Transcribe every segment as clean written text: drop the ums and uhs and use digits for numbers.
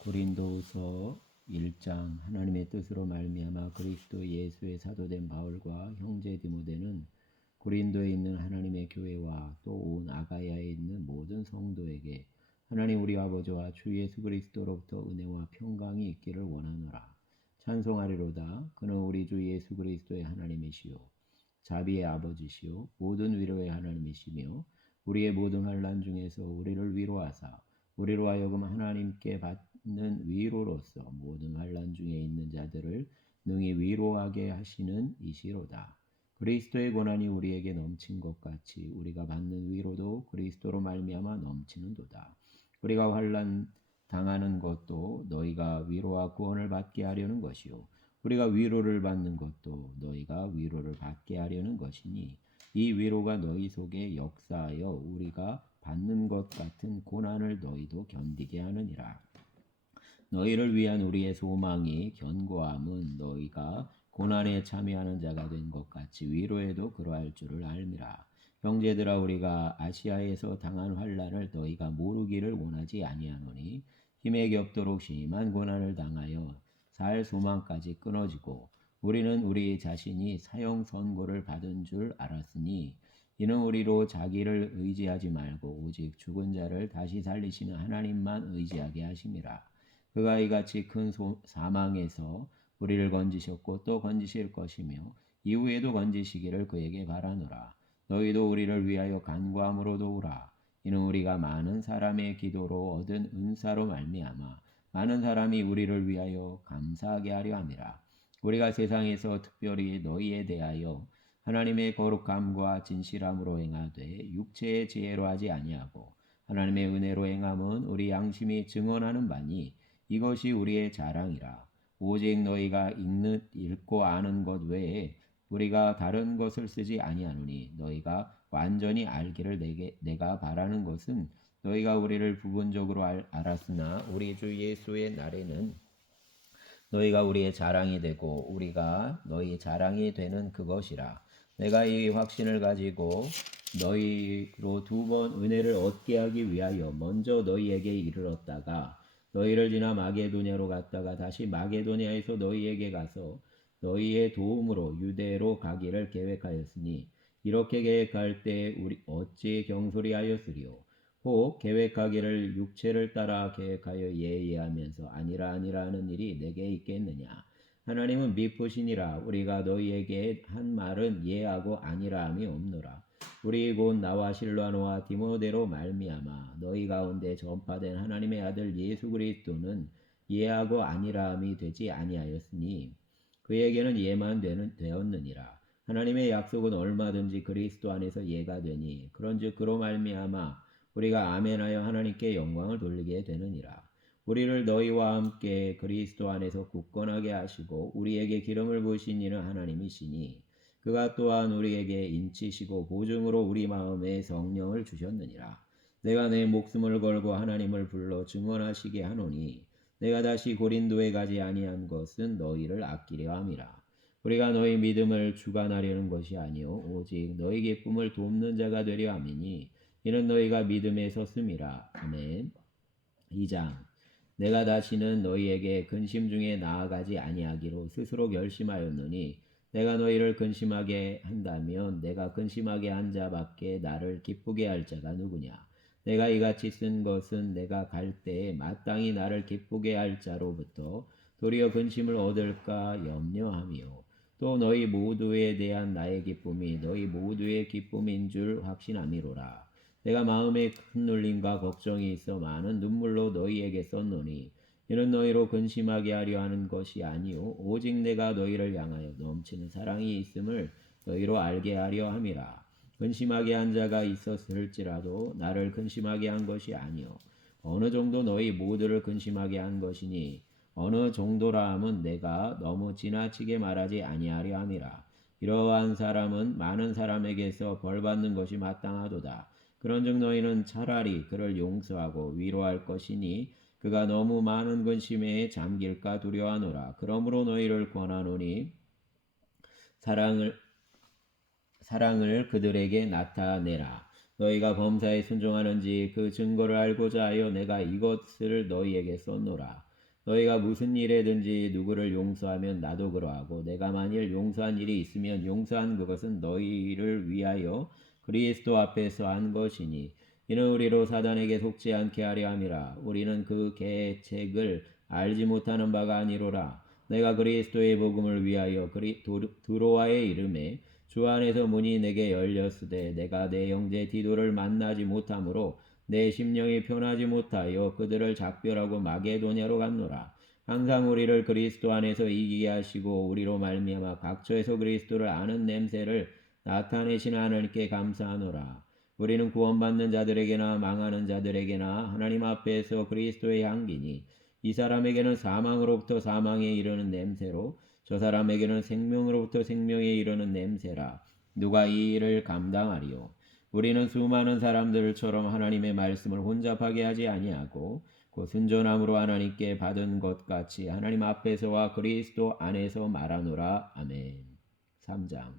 고린도후서 1장. 하나님의 뜻으로 말미암아 그리스도 예수의 사도된 바울과 형제 디모데는 고린도에 있는 하나님의 교회와 또 온 아가야에 있는 모든 성도에게 하나님 우리 아버지와 주 예수 그리스도로부터 은혜와 평강이 있기를 원하노라. 찬송하리로다. 그는 우리 주 예수 그리스도의 하나님이시요 자비의 아버지시요 모든 위로의 하나님이시며 우리의 모든 환난 중에서 우리를 위로하사 우리로 하여금 하나님께 받는 위로로서 모든 환난 중에 있는 자들을 능히 위로하게 하시는 이시로다. 그리스도의 고난이 우리에게 넘친 것 같이 우리가 받는 위로도 그리스도로 말미암아 넘치는도다. 우리가 환난 당하는 것도 너희가 위로와 구원을 받게 하려는 것이요 우리가 위로를 받는 것도 너희가 위로를 받게 하려는 것이니 이 위로가 너희 속에 역사하여 우리가 받는 것 같은 고난을 너희도 견디게 하느니라. 너희를 위한 우리의 소망이 견고함은 너희가 고난에 참여하는 자가 된 것 같이 위로에도 그러할 줄을 알미라. 형제들아, 우리가 아시아에서 당한 환난을 너희가 모르기를 원하지 아니하노니 힘에 겹도록 심한 고난을 당하여 살 소망까지 끊어지고 우리는 우리 자신이 사형 선고를 받은 줄 알았으니 이는 우리로 자기를 의지하지 말고 오직 죽은 자를 다시 살리시는 하나님만 의지하게 하심이라. 그가 이같이 큰 사망에서 우리를 건지셨고 또 건지실 것이며 이후에도 건지시기를 그에게 바라노라. 너희도 우리를 위하여 간구함으로 도우라. 이는 우리가 많은 사람의 기도로 얻은 은사로 말미암아 많은 사람이 우리를 위하여 감사하게 하려 함이라. 우리가 세상에서 특별히 너희에 대하여 하나님의 거룩함과 진실함으로 행하되 육체의 지혜로 하지 아니하고 하나님의 은혜로 행함은 우리 양심이 증언하는 바니 이것이 우리의 자랑이라. 오직 너희가 읽고 아는 것 외에 우리가 다른 것을 쓰지 아니하노니 너희가 완전히 알기를 내가 바라는 것은 너희가 우리를 부분적으로 알았으나 우리 주 예수의 날에는 너희가 우리의 자랑이 되고 우리가 너희 자랑이 되는 그것이라. 내가 이 확신을 가지고 너희로 두 번 은혜를 얻게 하기 위하여 먼저 너희에게 이르렀다가 너희를 지나 마게도냐로 갔다가 다시 마게도냐에서 너희에게 가서 너희의 도움으로 유대로 가기를 계획하였으니 이렇게 계획할 때 우리 어찌 경솔이하였으리요. 혹 계획하기를 육체를 따라 계획하여 예의하면서 아니라 하는 일이 내게 있겠느냐. 하나님은 미쁘시니라. 우리가 너희에게 한 말은 예하고 아니라 함이 없노라. 우리 곧 나와 실라노와 디모데로 말미암아 너희 가운데 전파된 하나님의 아들 예수 그리스도는 예하고 아니라 함이 되지 아니하였으니 그에게는 예만 되었느니라. 하나님의 약속은 얼마든지 그리스도 안에서 예가 되니 그런즉 그로 말미암아 우리가 아멘하여 하나님께 영광을 돌리게 되느니라. 우리를 너희와 함께 그리스도 안에서 굳건하게 하시고 우리에게 기름을 부으신 이는 하나님이시니 그가 또한 우리에게 인치시고 보증으로 우리 마음에 성령을 주셨느니라. 내가 내 목숨을 걸고 하나님을 불러 증언하시게 하노니 내가 다시 고린도에 가지 아니한 것은 너희를 아끼려 함이라. 우리가 너희 믿음을 주관하려는 것이 아니요 오직 너희 기쁨을 돕는 자가 되려 함이니 이는 너희가 믿음에 섰음이라. 아멘. 2장. 내가 다시는 너희에게 근심 중에 나아가지 아니하기로 스스로 결심하였노니 내가 너희를 근심하게 한다면 내가 근심하게 한 자밖에 나를 기쁘게 할 자가 누구냐. 내가 이같이 쓴 것은 내가 갈 때에 마땅히 나를 기쁘게 할 자로부터 도리어 근심을 얻을까 염려함이요. 또 너희 모두에 대한 나의 기쁨이 너희 모두의 기쁨인 줄 확신함이로라. 내가 마음에 큰 눌림과 걱정이 있어 많은 눈물로 너희에게 썼노니 이는 너희로 근심하게 하려 하는 것이 아니요 오직 내가 너희를 향하여 넘치는 사랑이 있음을 너희로 알게 하려 함이라. 근심하게 한 자가 있었을지라도 나를 근심하게 한 것이 아니요 어느 정도 너희 모두를 근심하게 한 것이니 어느 정도라 함은 내가 너무 지나치게 말하지 아니하려 함이라. 이러한 사람은 많은 사람에게서 벌받는 것이 마땅하도다. 그런즉 너희는 차라리 그를 용서하고 위로할 것이니 그가 너무 많은 근심에 잠길까 두려워하노라. 그러므로 너희를 권하노니 사랑을 그들에게 나타내라. 너희가 범사에 순종하는지 그 증거를 알고자 하여 내가 이것을 너희에게 썼노라. 너희가 무슨 일에든지 누구를 용서하면 나도 그러하고 내가 만일 용서한 일이 있으면 용서한 그것은 너희를 위하여 그리스도 앞에서 한 것이니 이는 우리로 사단에게 속지 않게 하려 함이라. 우리는 그 계책을 알지 못하는 바가 아니로라. 내가 그리스도의 복음을 위하여 드로아의 이름에 주 안에서 문이 내게 열렸으되 내가 내 형제 디도를 만나지 못하므로 내 심령이 편하지 못하여 그들을 작별하고 마게도냐로 갔노라. 항상 우리를 그리스도 안에서 이기게 하시고 우리로 말미암아 각처에서 그리스도를 아는 냄새를 나타내신 하나님께 감사하노라. 우리는 구원받는 자들에게나 망하는 자들에게나 하나님 앞에서 그리스도의 향기니 이 사람에게는 사망으로부터 사망에 이르는 냄새로 저 사람에게는 생명으로부터 생명에 이르는 냄새라. 누가 이 일을 감당하리요? 우리는 수많은 사람들처럼 하나님의 말씀을 혼잡하게 하지 아니하고 그 순전함으로 하나님께 받은 것 같이 하나님 앞에서와 그리스도 안에서 말하노라. 아멘. 3장.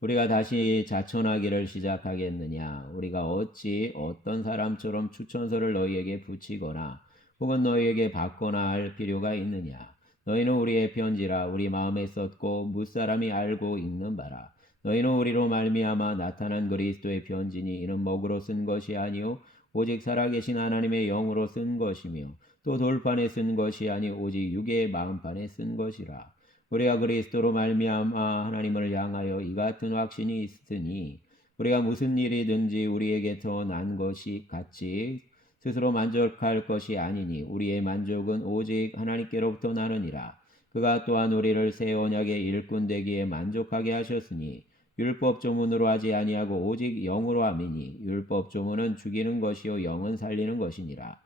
우리가 다시 자천하기를 시작하겠느냐? 우리가 어찌 어떤 사람처럼 추천서를 너희에게 붙이거나 혹은 너희에게 받거나 할 필요가 있느냐? 너희는 우리의 편지라 우리 마음에 썼고 무사람이 알고 읽는 바라. 너희는 우리로 말미암아 나타난 그리스도의 편지니 이는 먹으로 쓴 것이 아니요 오직 살아계신 하나님의 영으로 쓴 것이며 또 돌판에 쓴 것이 아니 오직 육의 마음판에 쓴 것이라. 우리가 그리스도로 말미암아 하나님을 향하여 이 같은 확신이 있으니 우리가 무슨 일이든지 우리에게 더 난 것이 같이 스스로 만족할 것이 아니니 우리의 만족은 오직 하나님께로부터 나느니라. 그가 또한 우리를 새 언약의 일꾼 되기에 만족하게 하셨으니 율법 조문으로 하지 아니하고 오직 영으로 함이니 율법 조문은 죽이는 것이요 영은 살리는 것이니라.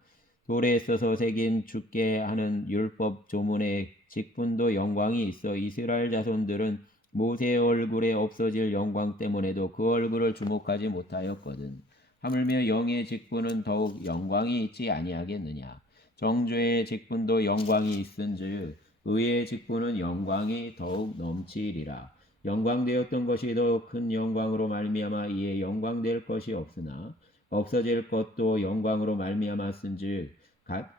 돌에 써서 새긴 죽게 하는 율법 조문의 직분도 영광이 있어 이스라엘 자손들은 모세의 얼굴에 없어질 영광 때문에도 그 얼굴을 주목하지 못하였거든. 하물며 영의 직분은 더욱 영광이 있지 아니하겠느냐. 정죄의 직분도 영광이 있은즉 의의 직분은 영광이 더욱 넘치리라. 영광되었던 것이 더 큰 영광으로 말미암아 이에 영광될 것이 없으나 없어질 것도 영광으로 말미암았은즉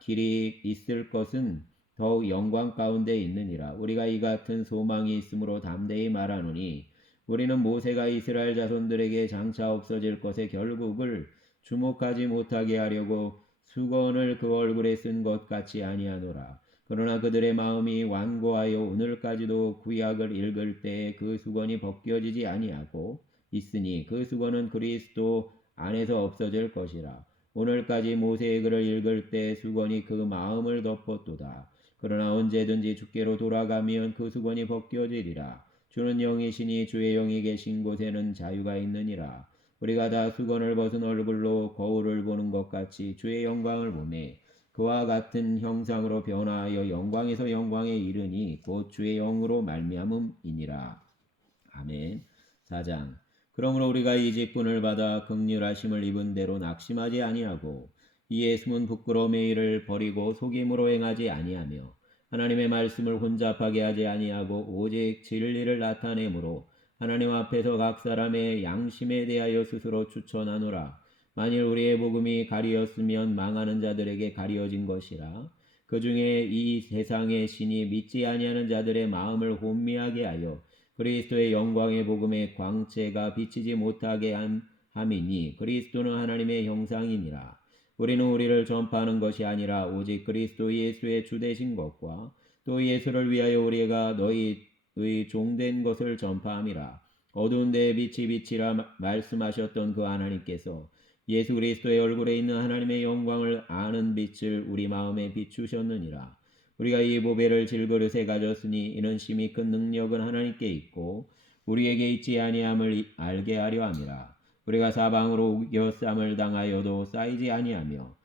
길이 있을 것은 더욱 영광 가운데 있느니라. 우리가 이 같은 소망이 있으므로 담대히 말하노니 우리는 모세가 이스라엘 자손들에게 장차 없어질 것의 결국을 주목하지 못하게 하려고 수건을 그 얼굴에 쓴 것 같이 아니하노라. 그러나 그들의 마음이 완고하여 오늘까지도 구약을 읽을 때에 그 수건이 벗겨지지 아니하고 있으니 그 수건은 그리스도 안에서 없어질 것이라. 오늘까지 모세의 글을 읽을 때 수건이 그 마음을 덮었도다. 그러나 언제든지 주께로 돌아가면 그 수건이 벗겨지리라. 주는 영이시니 주의 영이 계신 곳에는 자유가 있느니라. 우리가 다 수건을 벗은 얼굴로 거울을 보는 것 같이 주의 영광을 보매 그와 같은 형상으로 변화하여 영광에서 영광에 이르니 곧 주의 영으로 말미암음이니라. 아멘. 4장. 그러므로 우리가 이 직분을 받아 긍휼하심을 입은 대로 낙심하지 아니하고 이에 숨은 부끄러움의 일을 버리고 속임으로 행하지 아니하며 하나님의 말씀을 혼잡하게 하지 아니하고 오직 진리를 나타내므로 하나님 앞에서 각 사람의 양심에 대하여 스스로 추천하노라. 만일 우리의 복음이 가리었으면 망하는 자들에게 가리어진 것이라. 그 중에 이 세상의 신이 믿지 아니하는 자들의 마음을 혼미하게 하여 그리스도의 영광의 복음의 광채가 비치지 못하게 함이니 그리스도는 하나님의 형상이니라. 우리는 우리를 전파하는 것이 아니라 오직 그리스도 예수의 주되신 것과 또 예수를 위하여 우리가 너희의 종된 것을 전파함이라. 어두운 데에 빛이 비치라 말씀하셨던 그 하나님께서 예수 그리스도의 얼굴에 있는 하나님의 영광을 아는 빛을 우리 마음에 비추셨느니라. 우리가 이 보배를 질그릇에 가졌으니 이는 심히 큰 능력은 하나님께 있고 우리에게 있지 아니함을 알게 하려 함이라. 우리가 사방으로 우겨쌈을 당하여도 쌓이지 아니하며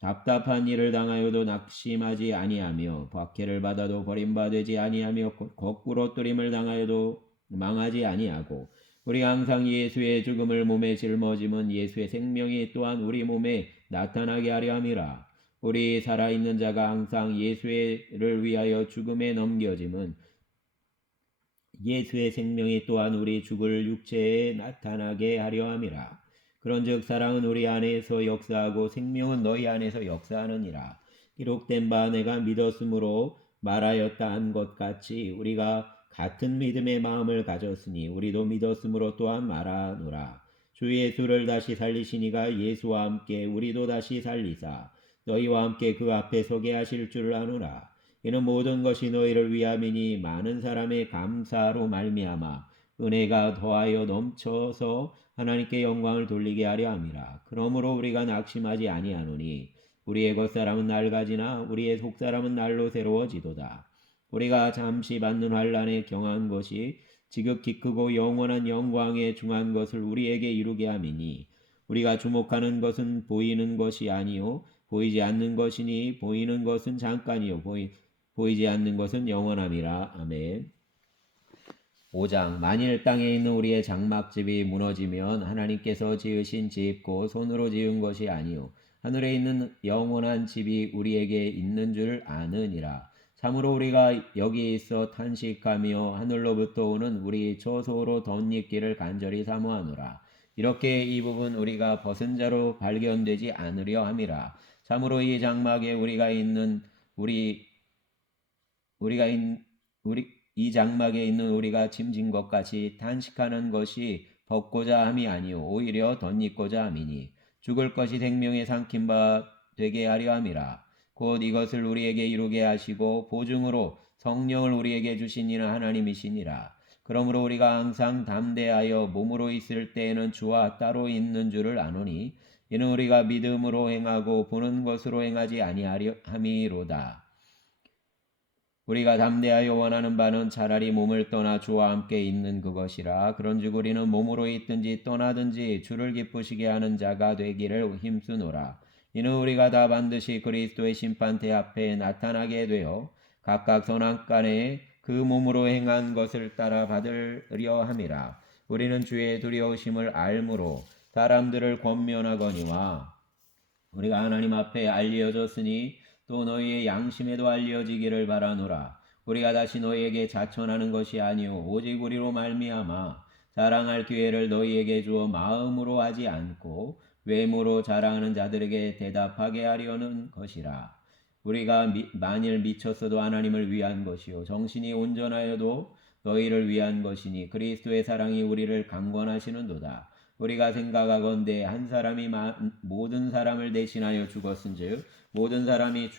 답답한 일을 당하여도 낙심하지 아니하며 박해를 받아도 버림받지 아니하며 거꾸로 뜨림을 당하여도 망하지 아니하고 우리가 항상 예수의 죽음을 몸에 짊어짐은 예수의 생명이 또한 우리 몸에 나타나게 하려 함이라. 우리 살아있는 자가 항상 예수를 위하여 죽음에 넘겨짐은 예수의 생명이 또한 우리 죽을 육체에 나타나게 하려 함이라. 그런즉 사랑은 우리 안에서 역사하고 생명은 너희 안에서 역사하느니라. 기록된 바 내가 믿었으므로 말하였다 한 것 같이 우리가 같은 믿음의 마음을 가졌으니 우리도 믿었으므로 또한 말하노라. 주 예수를 다시 살리시니가 예수와 함께 우리도 다시 살리사 너희와 함께 그 앞에 서게 하실 줄 아노라. 이는 모든 것이 너희를 위함이니 많은 사람의 감사로 말미암아 은혜가 더하여 넘쳐서 하나님께 영광을 돌리게 하려 함이라. 그러므로 우리가 낙심하지 아니하노니 우리의 겉사람은 낡아지나 우리의 속사람은 날로 새로워지도다. 우리가 잠시 받는 환난에 경한 것이 지극히 크고 영원한 영광에 중한 것을 우리에게 이루게 함이니 우리가 주목하는 것은 보이는 것이 아니요 보이지 않는 것이니 보이는 것은 잠깐이요 보이지 않는 것은 영원함이라. 아멘. 5장 만일 땅에 있는 우리의 장막집이 무너지면 하나님께서 지으신 집 곧 손으로 지은 것이 아니요 하늘에 있는 영원한 집이 우리에게 있는 줄 아느니라. 참으로 우리가 여기 있어 탄식하며 하늘로부터 오는 우리 처소로 덧입기를 간절히 사모하노라. 이렇게 이 부분 우리가 벗은 자로 발견되지 않으려 함이라. 참으로 이 장막에 이 장막에 있는 우리가 짐진 것 같이 탄식하는 것이 벗고자 함이 아니요 오히려 덧입고자 함이니 죽을 것이 생명에 삼킨 바 되게 하려 함이라. 곧 이것을 우리에게 이루게 하시고 보증으로 성령을 우리에게 주신 이는 하나님이시니라. 그러므로 우리가 항상 담대하여 몸으로 있을 때에는 주와 따로 있는 줄을 아노니 이는 우리가 믿음으로 행하고 보는 것으로 행하지 아니하려 함이로다. 우리가 담대하여 원하는 바는 차라리 몸을 떠나 주와 함께 있는 그것이라. 그런즉 우리는 몸으로 있든지 떠나든지 주를 기쁘시게 하는 자가 되기를 힘쓰노라. 이는 우리가 다 반드시 그리스도의 심판대 앞에 나타나게 되어 각각 선악간에 그 몸으로 행한 것을 따라 받으려 함이라. 우리는 주의 두려우심을 알므로 사람들을 권면하거니와 우리가 하나님 앞에 알려졌으니 또 너희의 양심에도 알려지기를 바라노라. 우리가 다시 너희에게 자천하는 것이 아니요 오직 우리로 말미암아 자랑할 기회를 너희에게 주어 마음으로 하지 않고 외모로 자랑하는 자들에게 대답하게 하려는 것이라. 우리가 만일 미쳤어도 하나님을 위한 것이요 정신이 온전하여도 너희를 위한 것이니 그리스도의 사랑이 우리를 강권하시는도다. 우리가 생각하건대 한 사람이 모든 사람을 대신하여 죽었은즉 모든 사람이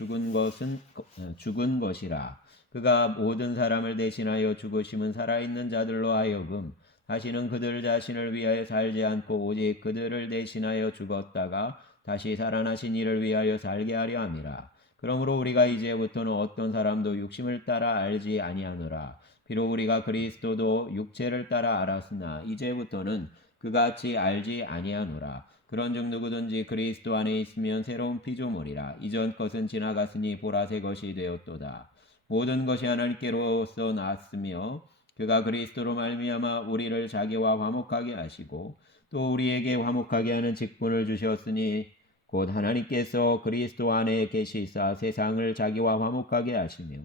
죽은 것이라. 그가 모든 사람을 대신하여 죽으심은 살아있는 자들로 하여금 다시는 그들 자신을 위하여 살지 않고 오직 그들을 대신하여 죽었다가 다시 살아나신 이를 위하여 살게 하려 함이라. 그러므로 우리가 이제부터는 어떤 사람도 육심을 따라 알지 아니하노라. 비록 우리가 그리스도도 육체를 따라 알았으나 이제부터는 그같이 알지 아니하노라. 그런즉 누구든지 그리스도 안에 있으면 새로운 피조물이라. 이전 것은 지나갔으니 보라 새 것이 되었도다. 모든 것이 하나님께로서 났으며 그가 그리스도로 말미암아 우리를 자기와 화목하게 하시고 또 우리에게 화목하게 하는 직분을 주셨으니 곧 하나님께서 그리스도 안에 계시사 세상을 자기와 화목하게 하시며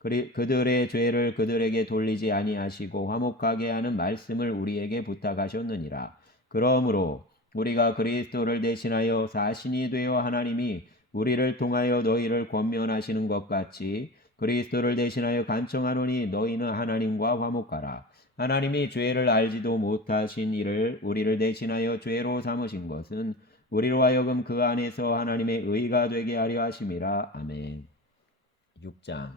그들의 죄를 그들에게 돌리지 아니하시고 화목하게 하는 말씀을 우리에게 부탁하셨느니라. 그러므로 우리가 그리스도를 대신하여 사신이 되어 하나님이 우리를 통하여 너희를 권면하시는 것 같이 그리스도를 대신하여 간청하노니 너희는 하나님과 화목하라. 하나님이 죄를 알지도 못하신 이를 우리를 대신하여 죄로 삼으신 것은 우리로 하여금 그 안에서 하나님의 의가 되게 하려 하심이라. 아멘. 6장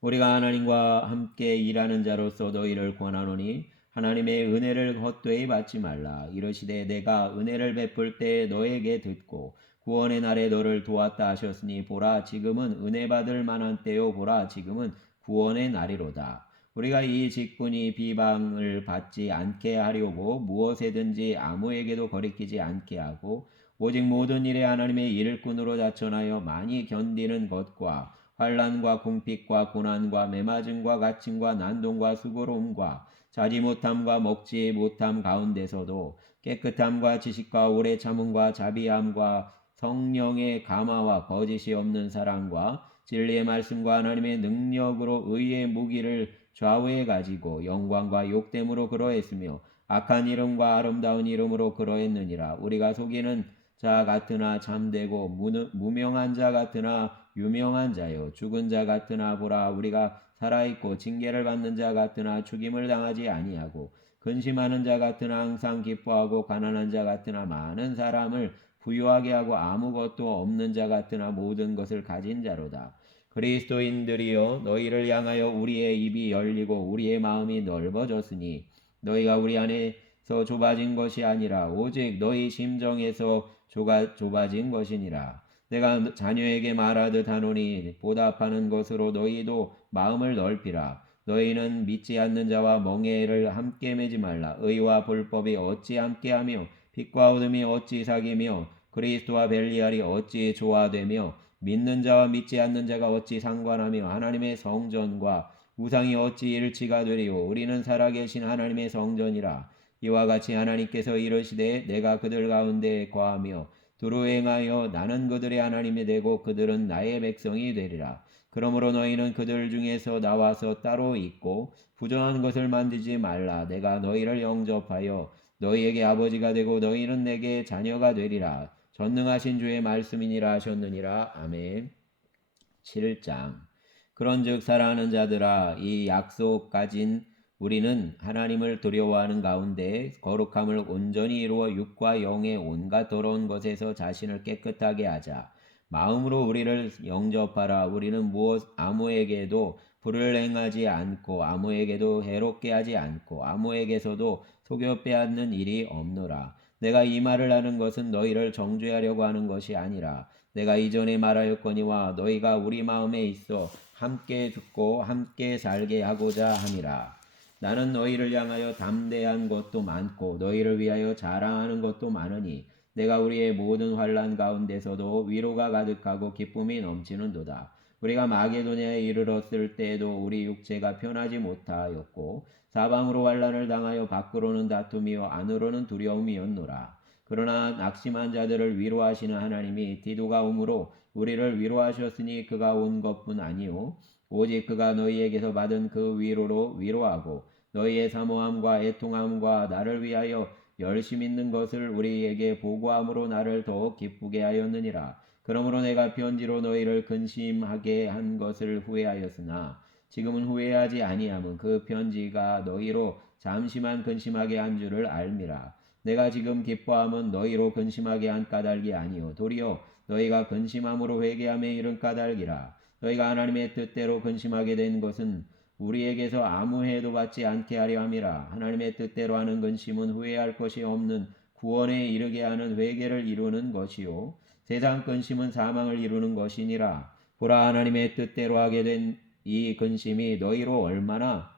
우리가 하나님과 함께 일하는 자로서 너희를 권하노니 하나님의 은혜를 헛되이 받지 말라. 이르시되 내가 은혜를 베풀 때 너에게 듣고 구원의 날에 너를 도왔다 하셨으니 보라 지금은 은혜 받을 만한 때요 보라 지금은 구원의 날이로다. 우리가 이 직분이 비방을 받지 않게 하려고 무엇에든지 아무에게도 거리끼지 않게 하고 오직 모든 일에 하나님의 일꾼으로 자천하여 많이 견디는 것과 환난과 궁핍과 고난과 매맞음과 갇힘과 난동과 수고로움과 자지 못함과 먹지 못함 가운데서도 깨끗함과 지식과 오래 참음과 자비함과 성령의 감화와 거짓이 없는 사랑과 진리의 말씀과 하나님의 능력으로 의의 무기를 좌우에 가지고 영광과 욕됨으로 그러했으며 악한 이름과 아름다운 이름으로 그러했느니라. 우리가 속이는 자 같으나 참되고 무명한 자 같으나 유명한 자요 죽은 자 같으나 보라 우리가 살아있고 징계를 받는 자 같으나 죽임을 당하지 아니하고 근심하는 자 같으나 항상 기뻐하고 가난한 자 같으나 많은 사람을 부유하게 하고 아무것도 없는 자 같으나 모든 것을 가진 자로다. 그리스도인들이여 너희를 향하여 우리의 입이 열리고 우리의 마음이 넓어졌으니 너희가 우리 안에서 좁아진 것이 아니라 오직 너희 심정에서 좁아진 것이니라. 내가 자녀에게 말하듯 하노니 보답하는 것으로 너희도 마음을 넓히라. 너희는 믿지 않는 자와 멍에를 함께 매지 말라. 의와 불법이 어찌 함께하며 빛과 어둠이 어찌 사귀며 그리스도와 벨리알이 어찌 조화되며 믿는 자와 믿지 않는 자가 어찌 상관하며 하나님의 성전과 우상이 어찌 일치가 되리요. 우리는 살아계신 하나님의 성전이라. 이와 같이 하나님께서 이르시되 내가 그들 가운데 거하며 두루 행하여 나는 그들의 하나님이 되고 그들은 나의 백성이 되리라. 그러므로 너희는 그들 중에서 나와서 따로 있고 부정한 것을 만지지 말라. 내가 너희를 영접하여 너희에게 아버지가 되고 너희는 내게 자녀가 되리라. 전능하신 주의 말씀이니라 하셨느니라. 아멘. 7장. 그런즉 사랑하는 자들아 이 약속 가진 우리는 하나님을 두려워하는 가운데 거룩함을 온전히 이루어 육과 영의 온갖 더러운 것에서 자신을 깨끗하게 하자. 마음으로 우리를 영접하라. 우리는 무엇 아무에게도 불을 행하지 않고 아무에게도 해롭게 하지 않고 아무에게서도 속여 빼앗는 일이 없노라. 내가 이 말을 하는 것은 너희를 정죄하려고 하는 것이 아니라 내가 이전에 말하였거니와 너희가 우리 마음에 있어 함께 죽고 함께 살게 하고자 함이라. 나는 너희를 향하여 담대한 것도 많고 너희를 위하여 자랑하는 것도 많으니 내가 우리의 모든 환난 가운데서도 위로가 가득하고 기쁨이 넘치는도다. 우리가 마게도냐에 이르렀을 때에도 우리 육체가 편하지 못하였고 사방으로 환난을 당하여 밖으로는 다툼이요 안으로는 두려움이었노라. 그러나 낙심한 자들을 위로하시는 하나님이 디도가 오므로 우리를 위로하셨으니 그가 온 것뿐 아니요 오직 그가 너희에게서 받은 그 위로로 위로하고 너희의 사모함과 애통함과 나를 위하여 열심 있는 것을 우리에게 보고함으로 나를 더욱 기쁘게 하였느니라. 그러므로 내가 편지로 너희를 근심하게 한 것을 후회하였으나 지금은 후회하지 아니함은 그 편지가 너희로 잠시만 근심하게 한 줄을 알미라. 내가 지금 기뻐함은 너희로 근심하게 한 까닭이 아니요 도리어 너희가 근심함으로 회개함에 이른 까닭이라. 너희가 하나님의 뜻대로 근심하게 된 것은 우리에게서 아무 해도 받지 않게 하려 함이라. 하나님의 뜻대로 하는 근심은 후회할 것이 없는 구원에 이르게 하는 회개를 이루는 것이요 세상 근심은 사망을 이루는 것이니라. 보라 하나님의 뜻대로 하게 된 이 근심이 너희로 얼마나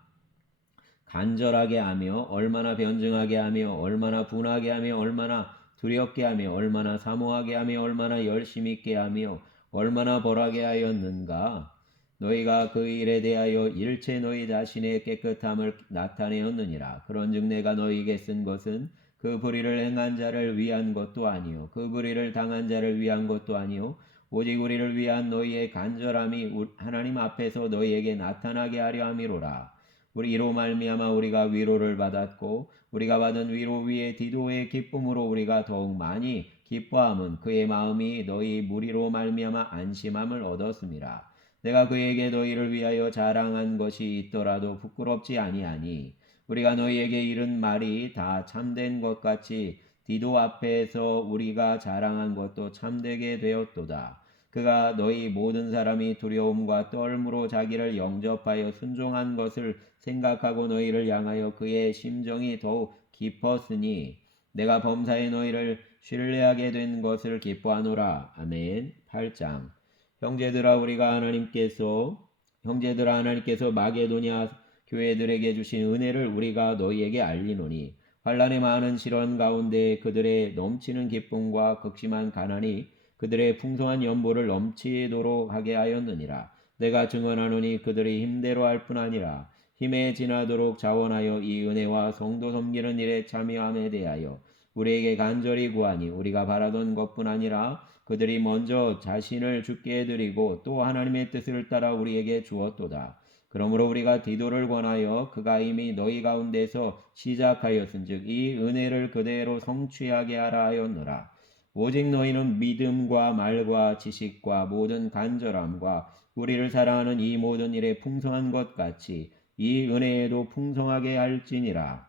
간절하게 하며 얼마나 변증하게 하며 얼마나 분하게 하며 얼마나 두렵게 하며 얼마나 사모하게 하며 얼마나 열심히 있게 하며 얼마나 벌하게 하였는가. 너희가 그 일에 대하여 일체 너희 자신의 깨끗함을 나타내었느니라. 그런즉 내가 너희에게 쓴 것은 그 불의를 행한 자를 위한 것도 아니요 그 불의를 당한 자를 위한 것도 아니요 오직 우리를 위한 너희의 간절함이 하나님 앞에서 너희에게 나타나게 하려 함이로라. 우리 이로 말미암아 우리가 위로를 받았고 우리가 받은 위로 위에 디도의 기쁨으로 우리가 더욱 많이 기뻐함은 그의 마음이 너희 무리로 말미암아 안심함을 얻었음이라. 내가 그에게 너희를 위하여 자랑한 것이 있더라도 부끄럽지 아니하니 우리가 너희에게 이른 말이 다 참된 것 같이 디도 앞에서 우리가 자랑한 것도 참되게 되었도다. 그가 너희 모든 사람이 두려움과 떨므로 자기를 영접하여 순종한 것을 생각하고 너희를 향하여 그의 심정이 더욱 깊었으니 내가 범사에 너희를 신뢰하게 된 것을 기뻐하노라. 아멘. 8장. 형제들아 하나님께서 마게도냐 교회들에게 주신 은혜를 우리가 너희에게 알리노니 환난의 많은 시련 가운데 그들의 넘치는 기쁨과 극심한 가난이 그들의 풍성한 연보를 넘치도록 하게 하였느니라. 내가 증언하노니 그들이 힘대로 할 뿐 아니라 힘에 지나도록 자원하여 이 은혜와 성도 섬기는 일에 참여함에 대하여 우리에게 간절히 구하니 우리가 바라던 것뿐 아니라 그들이 먼저 자신을 주께 드리고 또 하나님의 뜻을 따라 우리에게 주었도다. 그러므로 우리가 디도를 권하여 그가 이미 너희 가운데서 시작하였은즉 이 은혜를 그대로 성취하게 하라 하였노라. 오직 너희는 믿음과 말과 지식과 모든 간절함과 우리를 사랑하는 이 모든 일에 풍성한 것 같이 이 은혜에도 풍성하게 할지니라.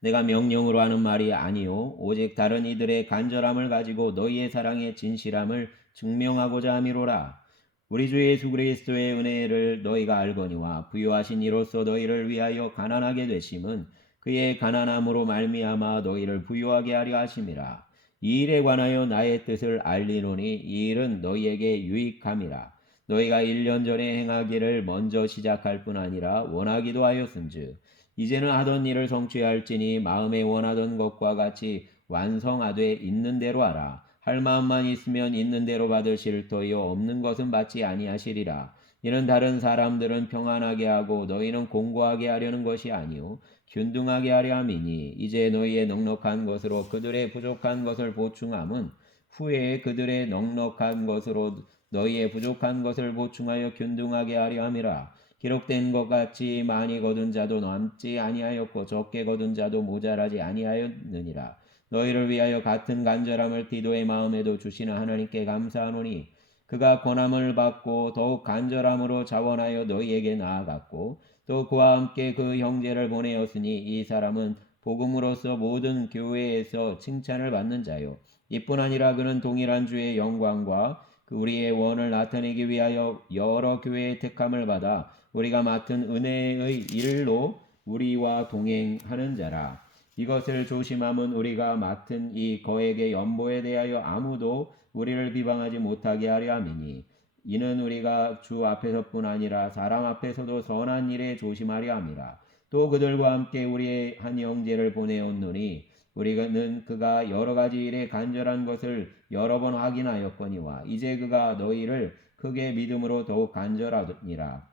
내가 명령으로 하는 말이 아니요 오직 다른 이들의 간절함을 가지고 너희의 사랑의 진실함을 증명하고자 함이로라. 우리 주 예수 그리스도의 은혜를 너희가 알거니와 부요하신 이로써 너희를 위하여 가난하게 되심은 그의 가난함으로 말미암아 너희를 부요하게 하려 하심이라. 이 일에 관하여 나의 뜻을 알리노니 이 일은 너희에게 유익함이라. 너희가 1년 전에 행하기를 먼저 시작할 뿐 아니라 원하기도 하였은즉 이제는 하던 일을 성취할지니 마음에 원하던 것과 같이 완성하되 있는 대로 하라. 할 마음만 있으면 있는 대로 받으실 터이요 없는 것은 받지 아니하시리라. 이는 다른 사람들은 평안하게 하고 너희는 공고하게 하려는 것이 아니요 균등하게 하려 함이니 이제 너희의 넉넉한 것으로 그들의 부족한 것을 보충함은 후에 그들의 넉넉한 것으로 너희의 부족한 것을 보충하여 균등하게 하려 함이라. 기록된 것 같이 많이 거둔 자도 남지 아니하였고 적게 거둔 자도 모자라지 아니하였느니라. 너희를 위하여 같은 간절함을 디도의 마음에도 주시는 하나님께 감사하노니 그가 권함을 받고 더욱 간절함으로 자원하여 너희에게 나아갔고 또 그와 함께 그 형제를 보내었으니 이 사람은 복음으로서 모든 교회에서 칭찬을 받는 자요 이뿐 아니라 그는 동일한 주의 영광과 그 우리의 원을 나타내기 위하여 여러 교회의 택함을 받아 우리가 맡은 은혜의 일로 우리와 동행하는 자라. 이것을 조심함은 우리가 맡은 이 거액의 연보에 대하여 아무도 우리를 비방하지 못하게 하려 함이니 이는 우리가 주 앞에서뿐 아니라 사람 앞에서도 선한 일에 조심하려 함이라. 또 그들과 함께 우리의 한 형제를 보내었노니 우리는 그가 여러 가지 일에 간절한 것을 여러 번 확인하였거니와 이제 그가 너희를 크게 믿음으로 더욱 간절하니라.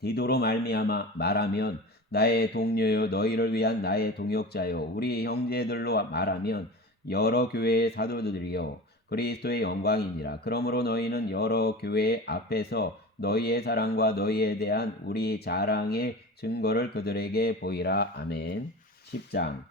디도로 말하면 나의 동료요 너희를 위한 나의 동역자요 우리 형제들로 말하면 여러 교회의 사도들이요 그리스도의 영광이니라. 그러므로 너희는 여러 교회 앞에서 너희의 사랑과 너희에 대한 우리 자랑의 증거를 그들에게 보이라. 아멘. 10장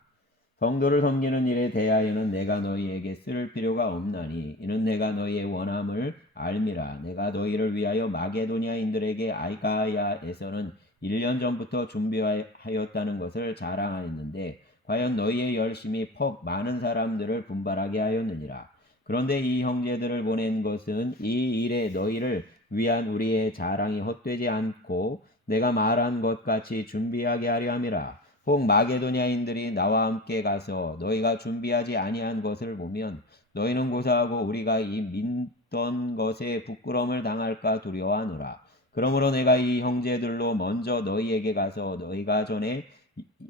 성도를 섬기는 일에 대하여는 내가 너희에게 쓸 필요가 없나니 이는 내가 너희의 원함을 알미라. 내가 너희를 위하여 마게도냐인들에게 아가야에서는 1년 전부터 준비하였다는 것을 자랑하였는데 과연 너희의 열심이 퍽 많은 사람들을 분발하게 하였느니라. 그런데 이 형제들을 보낸 것은 이 일에 너희를 위한 우리의 자랑이 헛되지 않고 내가 말한 것 같이 준비하게 하려 함이라. 혹 마게도냐인들이 나와 함께 가서 너희가 준비하지 아니한 것을 보면 너희는 고사하고 우리가 이 믿던 것에 부끄러움을 당할까 두려워하노라. 그러므로 내가 이 형제들로 먼저 너희에게 가서 너희가 전에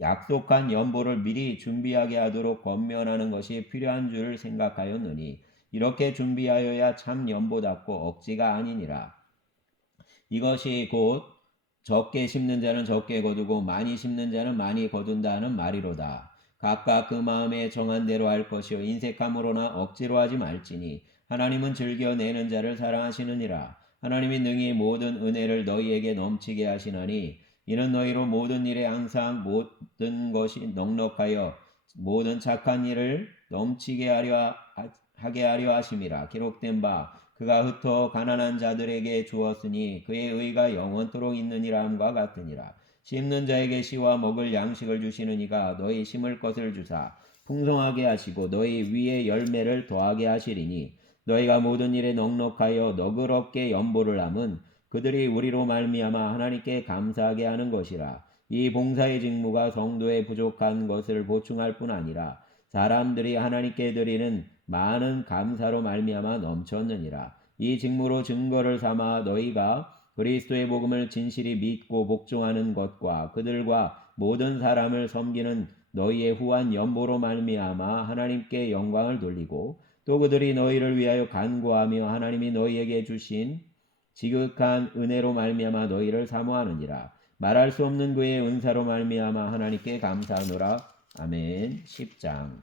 약속한 연보를 미리 준비하게 하도록 권면하는 것이 필요한 줄 생각하였느니 이렇게 준비하여야 참 연보답고 억지가 아니니라. 이것이 곧 적게 심는 자는 적게 거두고 많이 심는 자는 많이 거둔다는 말이로다. 각각 그 마음에 정한 대로 할 것이요 인색함으로나 억지로 하지 말지니 하나님은 즐겨 내는 자를 사랑하시느니라. 하나님이 능히 모든 은혜를 너희에게 넘치게 하시나니 이는 너희로 모든 일에 항상 모든 것이 넉넉하여 모든 착한 일을 넘치게 하게 하려 하심이라. 기록된 바 그가 흩어 가난한 자들에게 주었으니 그의 의가 영원토록 있느니라 함과 같으니라. 심는 자에게 씨와 먹을 양식을 주시는 이가 너희 심을 것을 주사 풍성하게 하시고 너희 위에 열매를 더하게 하시리니 너희가 모든 일에 넉넉하여 너그럽게 연보를 함은 그들이 우리로 말미암아 하나님께 감사하게 하는 것이라. 이 봉사의 직무가 성도의 부족한 것을 보충할 뿐 아니라 사람들이 하나님께 드리는 많은 감사로 말미암아 넘쳤느니라. 이 직무로 증거를 삼아 너희가 그리스도의 복음을 진실이 믿고 복종하는 것과 그들과 모든 사람을 섬기는 너희의 후한 연보로 말미암아 하나님께 영광을 돌리고 또 그들이 너희를 위하여 간구하며 하나님이 너희에게 주신 지극한 은혜로 말미암아 너희를 사모하느니라. 말할 수 없는 그의 은사로 말미암아 하나님께 감사하노라. 아멘. 10장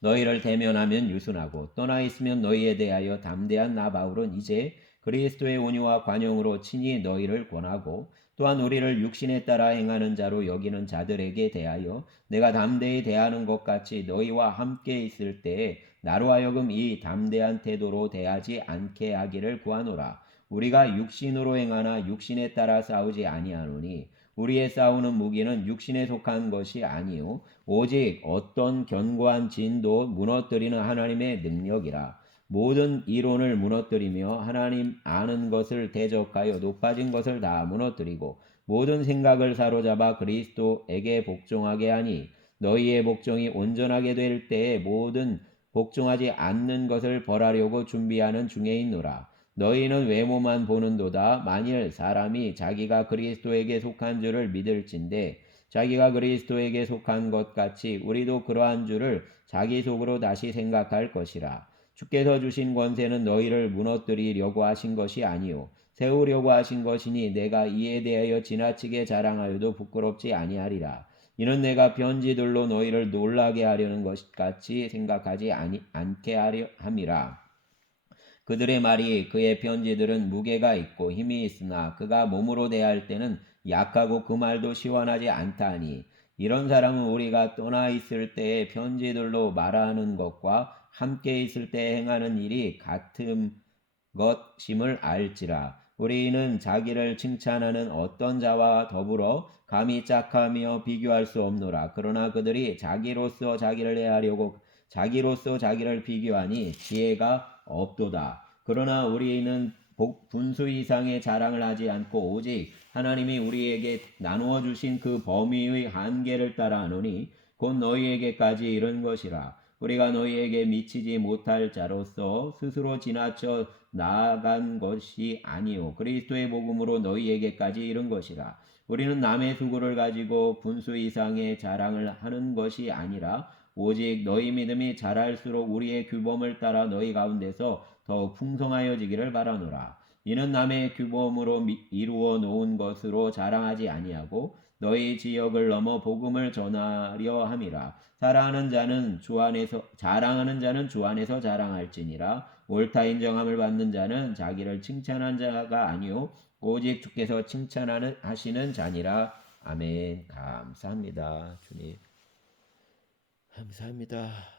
너희를 대면하면 유순하고 떠나 있으면 너희에 대하여 담대한 나 바울은 이제 그리스도의 온유와 관용으로 친히 너희를 권하고 또한 우리를 육신에 따라 행하는 자로 여기는 자들에게 대하여 내가 담대히 대하는 것 같이 너희와 함께 있을 때에 나로 하여금 이 담대한 태도로 대하지 않게 하기를 구하노라. 우리가 육신으로 행하나 육신에 따라 싸우지 아니하노니 우리의 싸우는 무기는 육신에 속한 것이 아니요 오직 어떤 견고한 진도 무너뜨리는 하나님의 능력이라. 모든 이론을 무너뜨리며 하나님 아는 것을 대적하여 높아진 것을 다 무너뜨리고 모든 생각을 사로잡아 그리스도에게 복종하게 하니 너희의 복종이 온전하게 될 때에 모든 복종하지 않는 것을 벌하려고 준비하는 중에 있노라. 너희는 외모만 보는도다. 만일 사람이 자기가 그리스도에게 속한 줄을 믿을진대 자기가 그리스도에게 속한 것 같이 우리도 그러한 줄을 자기 속으로 다시 생각할 것이라. 주께서 주신 권세는 너희를 무너뜨리려고 하신 것이 아니요 세우려고 하신 것이니 내가 이에 대하여 지나치게 자랑하여도 부끄럽지 아니하리라. 이는 내가 편지들로 너희를 놀라게 하려는 것 같이 생각하지 않게 하려 함이라. 그들의 말이 그의 편지들은 무게가 있고 힘이 있으나 그가 몸으로 대할 때는 약하고 그 말도 시원하지 않다 하니 이런 사람은 우리가 떠나 있을 때의 편지들로 말하는 것과 함께 있을 때 행하는 일이 같은 것임을 알지라. 우리는 자기를 칭찬하는 어떤 자와 더불어 감히 짝하며 비교할 수 없노라. 그러나 그들이 자기로서 자기를 해하려고 자기로서 자기를 비교하니 지혜가 없도다. 그러나 우리는 분수 이상의 자랑을 하지 않고 오직 하나님이 우리에게 나누어 주신 그 범위의 한계를 따라 하노니 곧 너희에게까지 이른 것이라. 우리가 너희에게 미치지 못할 자로서 스스로 지나쳐 나아간 것이 아니요 그리스도의 복음으로 너희에게까지 이른 것이라. 우리는 남의 수고를 가지고 분수 이상의 자랑을 하는 것이 아니라 오직 너희 믿음이 자랄수록 우리의 규범을 따라 너희 가운데서 더욱 풍성하여지기를 바라노라. 이는 남의 규범으로 이루어 놓은 것으로 자랑하지 아니하고 너희 지역을 넘어 복음을 전하려 함이라. 자랑하는 자는 주 안에서 자랑할지니라. 옳다 인정함을 받는 자는 자기를 칭찬한 자가 아니요 오직 주께서 칭찬하시는 자니라. 아멘. 감사합니다. 주님. 감사합니다.